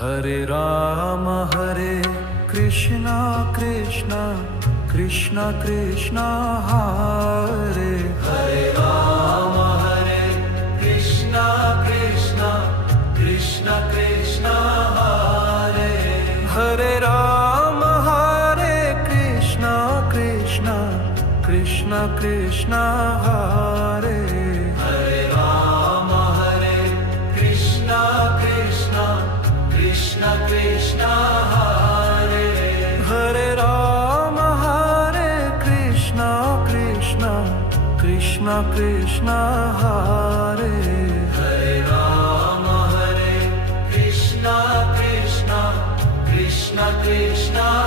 Hare Krishna Krishna Krishna Krishna Hare Hare Krishna Krishna Krishna Krishna Hare Hare Krishna Krishna Krishna Krishna Hare Hare Krishna Krishna Krishna Krishna Hare Hare Krishna Krishna Krishna Krishna Hare Hare Krishna Krishna Krishna Krishna